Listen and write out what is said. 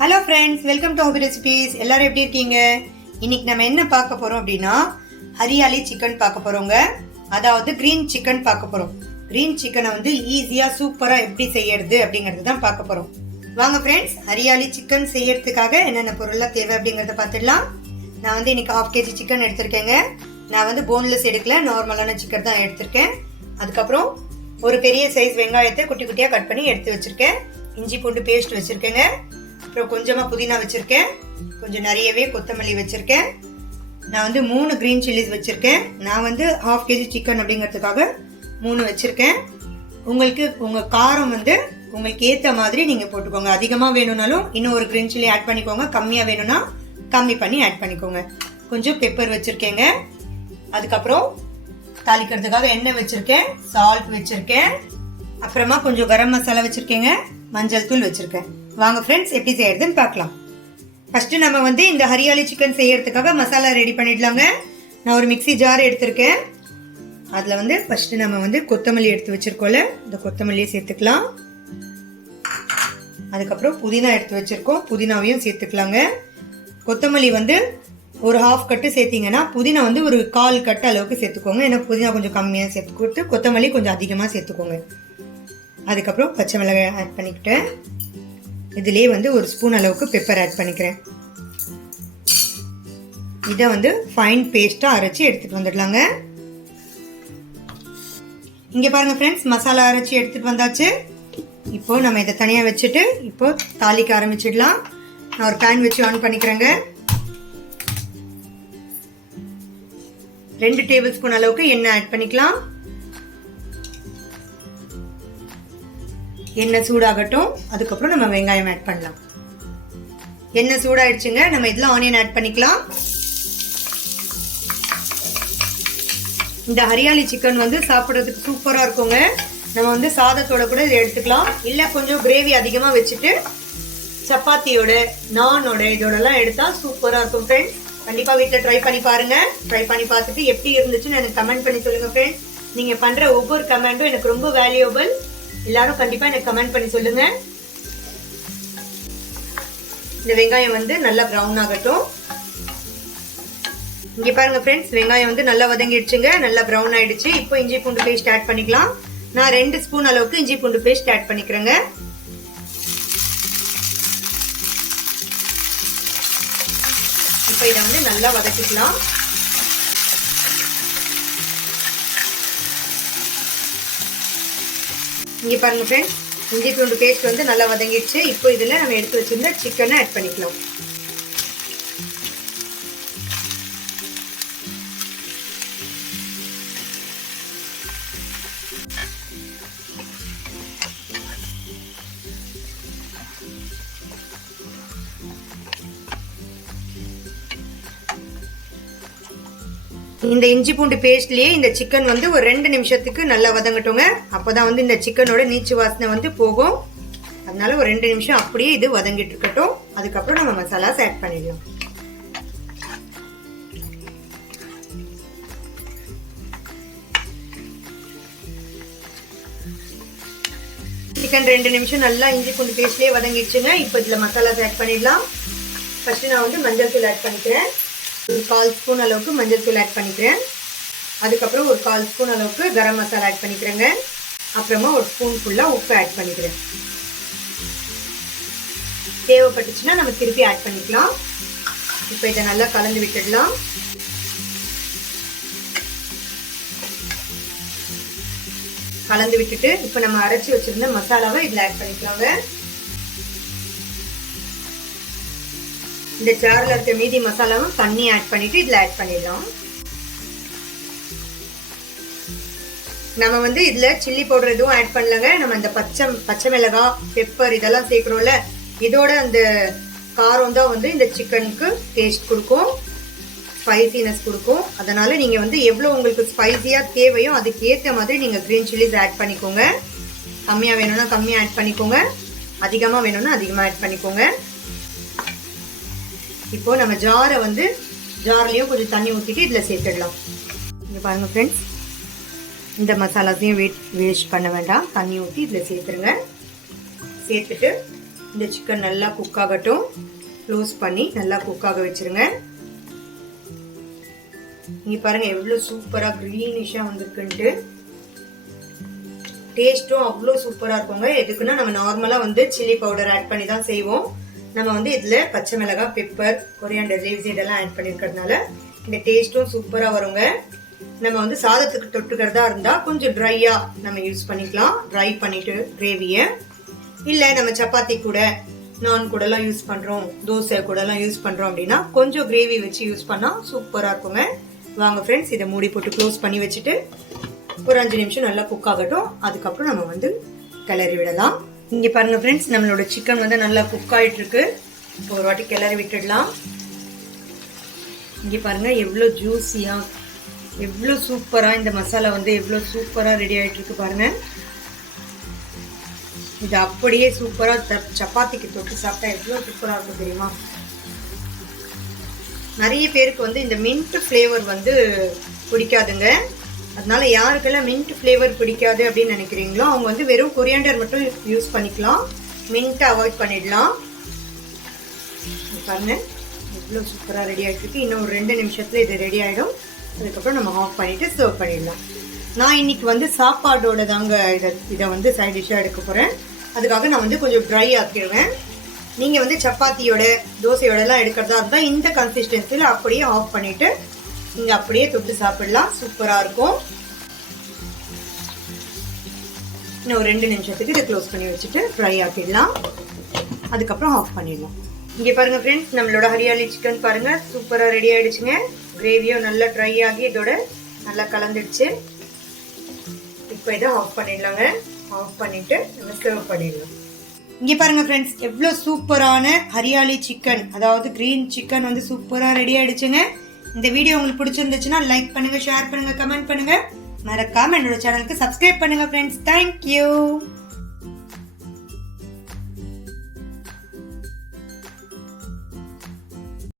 Hello friends, welcome to hobby recipes. எல்லாரும் எப்படி இருக்கீங்க? இன்னைக்கு நம்ம என்ன பார்க்க போறோம் அப்படின்னா ஹரியாலி சிக்கன் பார்க்க போறோங்க. அதாவது கிரீன் சிக்கன் பார்க்க போறோம். கிரீன் சிக்கனை வந்து ஈஸியா சூப்பரா எப்படி செய்யறது அப்படிங்கறது தான் பார்க்க போறோம். வாங்க ஃப்ரெண்ட்ஸ், ஹரியாலி சிக்கன் செய்யறதுக்காக என்னென்ன பொருள்லாம் தேவை அப்படிங்கறத பார்த்துடலாம். நான் வந்து இன்னைக்கு 1/2 kg சிக்கன் எடுத்திருக்கேங்க. நான் வந்து போன்லெஸ் எடுக்கல, நார்மலான சிக்கன் தான் எடுத்திருக்கேன். அதுக்கப்புறம் ஒரு பெரிய சைஸ் வெங்காயத்தை குட்டி குட்டியா கட் பண்ணி எடுத்து வச்சிருக்கேன். இஞ்சி பூண்டு பேஸ்ட் வச்சிருக்கேங்க. அப்புறம் கொஞ்சமா புதினா வச்சிருக்கேன். கொஞ்சம் நிறையவே கொத்தமல்லி வச்சிருக்கேன். நான் வந்து 3 கிரீன் சில்லிஸ் வச்சிருக்கேன். நான் வந்து 1/2 kg சிக்கன் அப்படிங்கிறதுக்காக 3 வச்சிருக்கேன். உங்களுக்கு உங்க காரம் வந்து உங்களுக்கு ஏத்த மாதிரி நீங்க போட்டுக்கோங்க. அதிகமா வேணும்னாலும் இன்னும் ஒரு கிரீன் சில்லி ஆட் பண்ணிக்கோங்க. கம்மியா வேணும்னா கம்மி பண்ணி ஆட் பண்ணிக்கோங்க. கொஞ்சம் பெப்பர் வச்சிருக்கேங்க. அதுக்கப்புறம் தாளிக்கிறதுக்காக எண்ணெய் வச்சிருக்கேன், சால்ட் வச்சிருக்கேன், அப்புறமா கொஞ்சம் கரம் மசாலா வச்சிருக்கேங்க, மஞ்சள் தூள் வச்சிருக்கேன். வாங்க ஃப்ரெண்ட்ஸ், எப்படி செய்யறதுன்னு பார்க்கலாம். ஃபர்ஸ்ட் நம்ம வந்து இந்த ஹரியாலி சிக்கன் செய்யறதுக்காக மசாலா ரெடி பண்ணிடலாங்க. நான் ஒரு மிக்ஸி ஜார் எடுத்திருக்கேன். அதுல வந்து ஃபர்ஸ்ட் நம்ம வந்து கொத்தமல்லி எடுத்து வச்சிருக்கோம்ல, இந்த கொத்தமல்லியை சேர்த்துக்கலாம். அதுக்கப்புறம் புதினா எடுத்து வச்சிருக்கோம், புதினாவையும் சேர்த்துக்கலாங்க. கொத்தமல்லி வந்து ஒரு 1/2 கட்டு சேர்த்தீங்கன்னா புதினா வந்து ஒரு 1/4 கட்டு அளவுக்கு சேர்த்துக்கோங்க. ஏன்னா புதினா கொஞ்சம் கம்மியாக சேர்த்துக்கிட்டு கொத்தமல்லி கொஞ்சம் அதிகமாக சேர்த்துக்கோங்க. அதுக்கப்புறம் பச்சை மிளகாய் ஆட் பண்ணிக்கிட்டேன். இதுலேயே வந்து ஒரு ஸ்பூன் அளவுக்கு பெப்பர் ஆட் பண்ணிக்கிறேன். இதை வந்து ஃபைன் பேஸ்ட்டாக அரைச்சி எடுத்துகிட்டு வந்துடலாங்க. இங்கே பாருங்க ஃப்ரெண்ட்ஸ், மசாலா அரைச்சி எடுத்துகிட்டு வந்தாச்சு. இப்போ நம்ம இதை தனியாக வச்சுட்டு இப்போ தாளிக்க ஆரம்பிச்சிடலாம். நான் ஒரு பேன் வச்சு ஆன் பண்ணிக்கிறேங்க. 2 டேபிள் ஸ்பூன் அளவுக்கு எண்ணெய் ஆட் பண்ணிக்கலாம். எண்ணெய் சூடாகட்டும். அதுக்கப்புறம் நம்ம வெங்காயம் ஆட் பண்ணலாம். எண்ணெய் சூடாயிடுச்சுங்க. நம்ம இதில் ஆனியன் ஆட் பண்ணிக்கலாம். இந்த ஹரியாலி சிக்கன் வந்து சாப்பிட்றதுக்கு சூப்பரா இருக்குங்க. நம்ம வந்து சாதத்தோட கூட இதை எடுத்துக்கலாம். இல்ல கொஞ்சம் கிரேவி அதிகமா வச்சுட்டு சப்பாத்தியோட, நானோட இதோடலாம் எடுத்தா சூப்பரா இருக்கும் ஃப்ரெண்ட்ஸ். கண்டிப்பா வீட்டில் ட்ரை பண்ணி பாருங்க. ட்ரை பண்ணி பார்த்துட்டு எப்படி இருந்துச்சுன்னு எனக்கு கமெண்ட் பண்ணி சொல்லுங்க ஃப்ரெண்ட்ஸ். நீங்க பண்ற ஒவ்வொரு கமெண்ட்டும் எனக்கு ரொம்ப வேல்யூபிள். எல்லாரும் கண்டிப்பா எனக்கு கமெண்ட் பண்ணி சொல்லுங்க. இந்த வெங்காயம் வந்து நல்லா பிரவுன் ஆகட்டும். இங்க பாருங்க ஃப்ரெண்ட்ஸ், வெங்காயம் வந்து நல்லா வதங்கிடுச்சுங்க, நல்லா பிரவுன் ஆயிடுச்சு. இப்போ இஞ்சி பூண்டு பேஸ்ட் ஆட் பண்ணிக்கலாம். நான் 2 ஸ்பூன் அளவுக்கு இஞ்சி பூண்டு பேஸ்ட் ஆட் பண்ணிக்கிறேங்க. இப்போ இதை வந்து நல்லா வதக்கிக்கலாம். இங்க பாருங்க ஃப்ரெண்ட்ஸ், இஞ்சி பூண்டு பேஸ்ட் வந்து நல்லா வதங்கிடுச்சு. இப்போ இதுல நம்ம எடுத்து வச்சிருந்த சிக்கனை ஆட் பண்ணிக்கலாம். இந்த இஞ்சி பூண்டு பேஸ்ட்லயே இந்த சிக்கன் வந்து ஒரு 2 நிமிஷத்துக்கு நல்லா வதங்கட்டுங்க. அப்பதான் வந்து இந்த சிக்கனோட நீச்சு வாசனை வந்து போகும். அதனால ஒரு 2 நிமிஷம் அப்படியே இது வதங்கிட்டு இருக்கட்டும். அதுக்கப்புறம் நம்ம மசாலாஸ் ஆட் பண்ணிடலாம். சிக்கன் 2 நிமிஷம் நல்லா இஞ்சி பூண்டு பேஸ்ட்லயே வதங்கிடுச்சுங்க. இப்போ இதுல மசாலாஸ் ஆட் பண்ணிடலாம். ஃபர்ஸ்ட் நான் வந்து மஞ்சள் தூள் ஆட் பண்ணிக்கிறேன். ஒரு 1/4 ஸ்பூன் அளவுக்கு மஞ்சள் தூள் ஆட் பண்ணிக்கிறேன். அதுக்கப்புறம் ஒரு 1/4 ஸ்பூன் அளவுக்கு கரம் மசாலா ஆட் பண்ணிக்கிறேங்க. அப்புறமா ஒரு ஸ்பூன் ஃபுல்லா உப்பு ஆட் பண்ணிக்கிறேன். தேவைப்பட்டுச்சுன்னா நம்ம திருப்பி ஆட் பண்ணிக்கலாம். இப்போ இதை நல்லா கலந்து விட்டுடலாம். கலந்து விட்டுட்டு இப்போ நம்ம அரைச்சி வச்சிருந்த மசாலாவை இதுல ஆட் பண்ணிக்கலாங்க. இந்த ஜார்ல இருக்க மீதி மசாலாவும் தண்ணி ஆட் பண்ணிட்டு இதுல ஆட் பண்ணிடலாம். நம்ம வந்து இதுல சில்லி பவுடர் எதுவும் ஆட் பண்ணலங்க. நம்ம இந்த பச்சை மிளகாய், பெப்பர் இதெல்லாம் சேர்க்கிறோம்ல, இதோட அந்த காரம் தான் வந்து இந்த சிக்கனுக்கு டேஸ்ட் கொடுக்கும், ஸ்பைசினஸ் கொடுக்கும். அதனால நீங்க வந்து எவ்வளவு உங்களுக்கு ஸ்பைசியா தேவையோ அதுக்கு ஏற்ற மாதிரி நீங்க கிரீன் சில்லிஸ் ஆட் பண்ணிக்கோங்க. கம்மியா வேணும்னா கம்மியா ஆட் பண்ணிக்கோங்க, அதிகமா வேணும்னா அதிகமா ஆட் பண்ணிக்கோங்க. இப்போ நம்ம ஜார்லயும் கொஞ்சம் தண்ணி ஊற்றிட்டு இதில் சேர்த்துடலாம். இங்கே பாருங்க ஃப்ரெண்ட்ஸ், இந்த மசாலாஸையும் வேஸ்ட் பண்ண வேண்டாம். தண்ணி ஊற்றி இதில் சேர்த்துருங்க. சேர்த்துட்டு இந்த சிக்கன் நல்லா குக் ஆகட்டும். க்ளோஸ் பண்ணி நல்லா குக் ஆக வச்சிருங்க. இங்க பாருங்க எவ்வளவு சூப்பரா கிரீனிஷா வந்திருக்குன்ட்டு. டேஸ்டும் அவ்வளோ சூப்பரா இருக்குங்க. எதுக்குன்னா நம்ம நார்மலா சில்லி பவுடர் ஆட் பண்ணி தான் செய்வோம். நம்ம இதுல பச்சை மிளகாய், பெப்பர், கொரியாண்டர் லீவ்ஸ் இதெல்லாம் ஆட் பண்ணிருக்கிறதுனால இந்த டேஸ்டும் சூப்பரா வருங்க. நம்ம சாதத்துக்கு தொட்டுக்கிறதா இருந்தா கொஞ்சம் ட்ரையா நம்ம யூஸ் பண்ணிக்கலாம். ட்ரை பண்ணிட்டு கிரேவிய, இல்ல நம்ம சப்பாத்தி கூட, நான் கூட எல்லாம் யூஸ் பண்றோம், தோசை கூட எல்லாம் யூஸ் பண்றோம் அப்படின்னா கொஞ்சம் கிரேவி வச்சு யூஸ் பண்ணா சூப்பரா இருக்குங்க. வாங்க ஃப்ரெண்ட்ஸ், இதை மூடி போட்டு க்ளோஸ் பண்ணி வச்சுட்டு ஒரு 5 நிமிஷம் நல்லா குக் ஆகட்டும். அதுக்கப்புறம் நம்ம கிளறி விடலாம். இங்க பாருங்க ஃப்ரெண்ட்ஸ், நம்மளோட சிக்கன் நல்லா குக் ஆயிட்டு இருக்கு. இப்போ ஒரு வாட்டி கிளறி விட்டுடலாம். இங்க பாருங்க எவ்வளவு ஜூசியா, எவ்வளவு சூப்பரா இந்த மசாலா எவ்வளவு சூப்பரா ரெடி ஆயிட்டு இருக்கு பாருங்க. இது அப்படியே சூப்பரா சப்பாத்திக்கு தொட்டு சாப்பிட்டா எவ்வளவு சூப்பரா இருக்கும் தெரியுமா? நிறைய பேருக்கு இந்த மின்ட் ஃப்ளேவர் பிடிக்காதுங்க. அதனால யாருக்கெல்லாம் மின்ட் ஃப்ளேவர் பிடிக்காது அப்படின்னு நினைக்கிறீங்களோ அவங்க வெறும் கொரியாண்டர் மட்டும் யூஸ் பண்ணிக்கலாம். மின்ட்டை அவாய்ட் பண்ணிடலாம். பாருங்க எவ்வளோ சூப்பராக ரெடி ஆகிட்டு இருக்கு. இன்னும் ஒரு 2 நிமிஷத்துல இது ரெடி ஆகிடும். அதுக்கப்புறம் நம்ம ஆஃப் பண்ணிட்டு சர்வ் பண்ணிடலாம். நான் இன்னைக்கு சாப்பாடோட தாங்க இதை சைட் டிஷ்ஷாக எடுக்க போகிறேன். அதுக்காக நான் கொஞ்சம் ட்ரை ஆக்கிடுவேன். நீங்கள் சப்பாத்தியோட, தோசையோட எல்லாம் எடுக்கிறதா இருந்தால் இந்த கன்சிஸ்டன்சியில் அப்படியே ஆஃப் பண்ணிட்டு நீங்க அப்படியே தொட்டு சாப்பிடலாம். சூப்பரா இருக்கும். இன்னும் ஒரு 2 நிமிஷத்துக்கு இதை க்ளோஸ் பண்ணி வச்சுட்டு ஃப்ரை ஆக்கிடலாம். அதுக்கப்புறம் ஆஃப் பண்ணிடலாம். இங்க பாருங்க ஃப்ரெண்ட்ஸ், நம்மளோட ஹரியாலி சிக்கன் பாருங்க சூப்பரா ரெடி ஆயிடுச்சுங்க. கிரேவியும் நல்லா ட்ரை ஆகி இதோட நல்லா கலந்துடுச்சு. இப்போ இதை ஆஃப் பண்ணிடலாங்க. ஆஃப் பண்ணிட்டு நம்ம சர்வ் பண்ணிடலாம். இங்க பாருங்க ஃப்ரெண்ட்ஸ், எவ்வளவு சூப்பரான ஹரியாலி சிக்கன், அதாவது கிரீன் சிக்கன் சூப்பரா ரெடி ஆயிடுச்சுங்க. இந்த வீடியோ உங்களுக்கு பிடிச்சிருந்துச்சுன்னா லைக் பண்ணுங்க, ஷேர் பண்ணுங்க, கமெண்ட் பண்ணுங்க. மறக்காம என்னோட சேனலுக்கு சப்ஸ்கிரைப் பண்ணுங்க ஃப்ரெண்ட்ஸ். தேங்க்யூ.